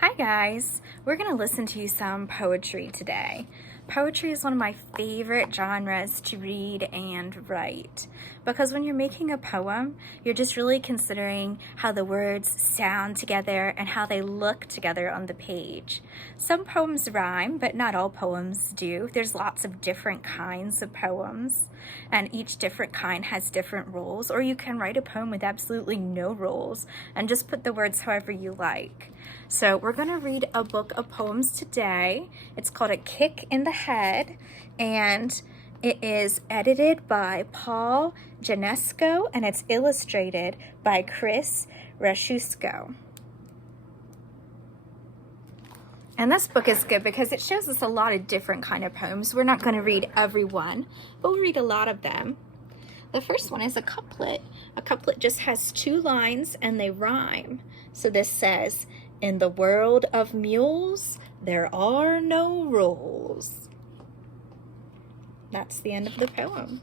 Hi guys, we're going to listen to some poetry today. Poetry is one of my favorite genres to read and write because when you're making a poem, you're just really considering how the words sound together and how they look together on the page. Some poems rhyme, but not all poems do. There's lots of different kinds of poems, and each different kind has different rules, or you can write a poem with absolutely no rules and just put the words however you like. So we're going to read a book of poems today. It's called A Kick in the Head, and it is edited by Paul Janesco, and it's illustrated by Chris Rashusco. And this book is good because it shows us a lot of different kind of poems. We're not going to read every one, but we'll read a lot of them. The first one is a couplet. A couplet just has 2 lines and they rhyme. So this says, "In the world of mules, there are no rules." That's the end of the poem.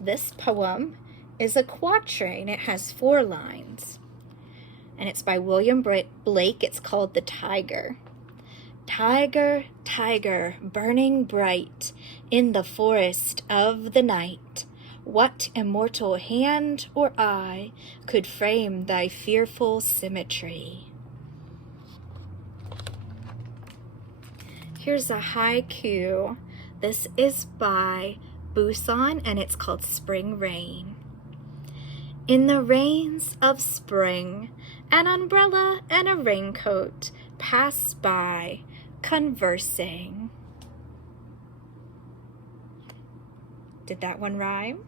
This poem is a quatrain. It has 4 lines. And it's by William Blake. It's called The Tiger. Tiger, tiger, burning bright in the forest of the night, what immortal hand or eye could frame thy fearful symmetry? Here's a haiku. This is by Busan and it's called Spring Rain. In the rains of spring, an umbrella and a raincoat pass by, conversing. Did that one rhyme?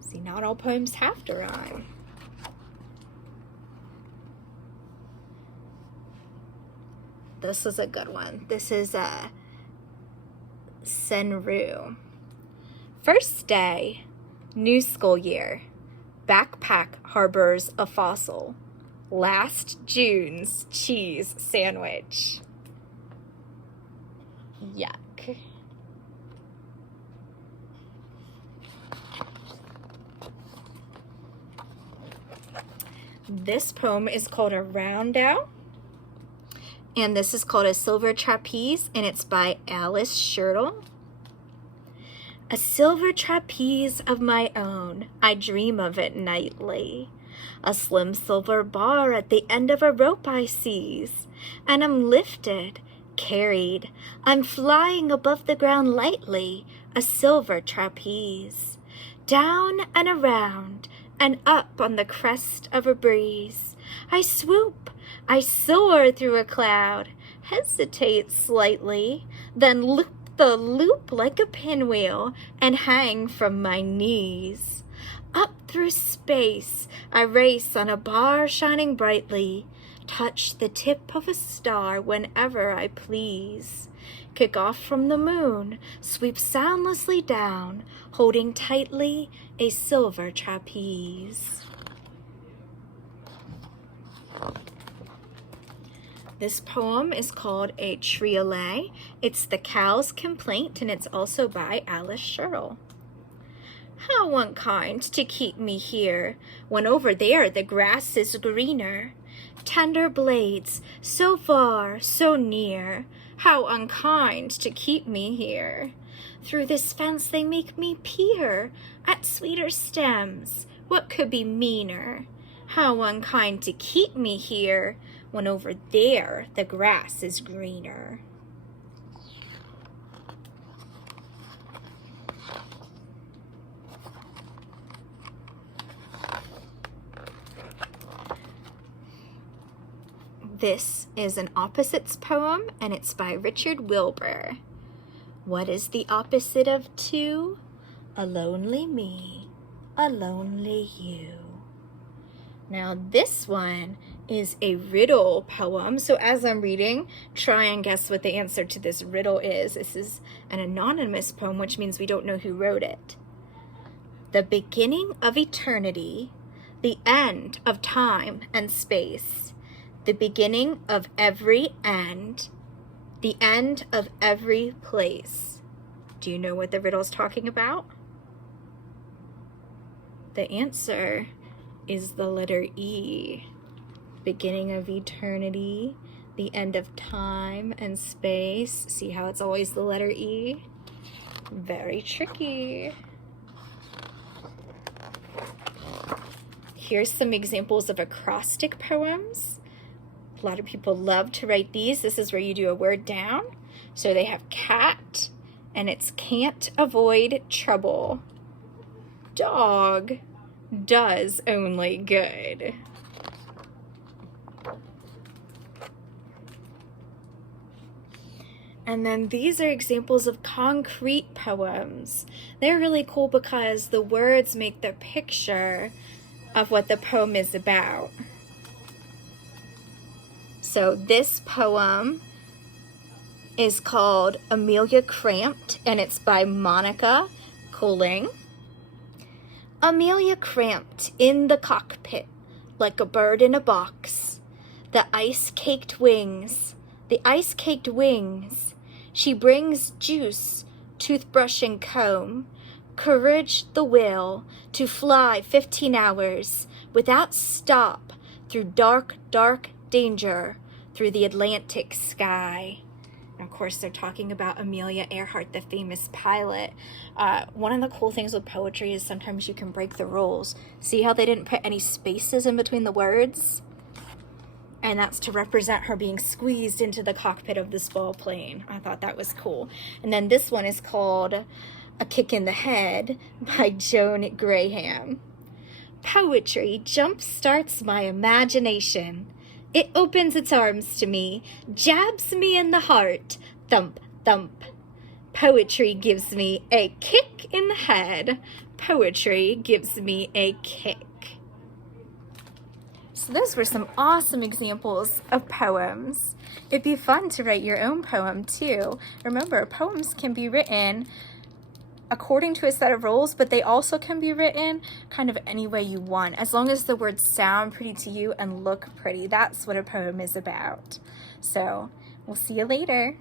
See, not all poems have to rhyme. This is a good one. This is a Senru. First day, new school year. Backpack harbors a fossil. Last June's cheese sandwich. Yuck. This poem is called A Roundel, and this is called A Silver Trapeze, and it's by Alice Shirtle. A silver trapeze of my own, I dream of it nightly. A slim silver bar at the end of a rope I seize, and I'm lifted, carried, I'm flying above the ground lightly, a silver trapeze. Down and around, and up on the crest of a breeze, I swoop, I soar through a cloud, hesitate slightly, then loop the loop like a pinwheel and hang from my knees. Up through space, I race on a bar shining brightly, touch the tip of a star whenever I please. Kick off from the moon, sweep soundlessly down, holding tightly a silver trapeze. This poem is called A Triolet. It's The Cow's Complaint, and it's also by Alice Shirtle. How unkind to keep me here, when over there the grass is greener. Tender blades, so far, so near, how unkind to keep me here. Through this fence they make me peer at sweeter stems, what could be meaner? How unkind to keep me here, when over there the grass is greener. This is an opposites poem, and it's by Richard Wilbur. What is the opposite of 2? A lonely me, a lonely you. Now this one is a riddle poem. So as I'm reading, try and guess what the answer to this riddle is. This is an anonymous poem, which means we don't know who wrote it. The beginning of eternity, the end of time and space, the beginning of every end, the end of every place. Do you know what the riddle's talking about? The answer is the letter E. Beginning of eternity, the end of time and space. See how it's always the letter E? Very tricky. Here's some examples of acrostic poems. A lot of people love to write these. This is where you do a word down. So they have cat, and it's can't avoid trouble. Dog does only good. And then these are examples of concrete poems. They're really cool because the words make the picture of what the poem is about. So this poem is called Amelia Cramped, and it's by Monica Cooling. Amelia cramped in the cockpit like a bird in a box. The ice-caked wings, she brings juice, toothbrush and comb, courage the will to fly 15 hours without stop through dark, dark danger through the Atlantic sky. And of course, they're talking about Amelia Earhart, the famous pilot. One of the cool things with poetry is sometimes you can break the rules. See how they didn't put any spaces in between the words? And that's to represent her being squeezed into the cockpit of this ball plane. I thought that was cool. And then this one is called A Kick in the Head by Joan Graham. Poetry jumpstarts my imagination. It opens its arms to me, jabs me in the heart, thump, thump. Poetry gives me a kick in the head. Poetry gives me a kick. So those were some awesome examples of poems. It'd be fun to write your own poem too. Remember, poems can be written according to a set of rules, but they also can be written kind of any way you want, as long as the words sound pretty to you and look pretty. That's what a poem is about. So we'll see you later.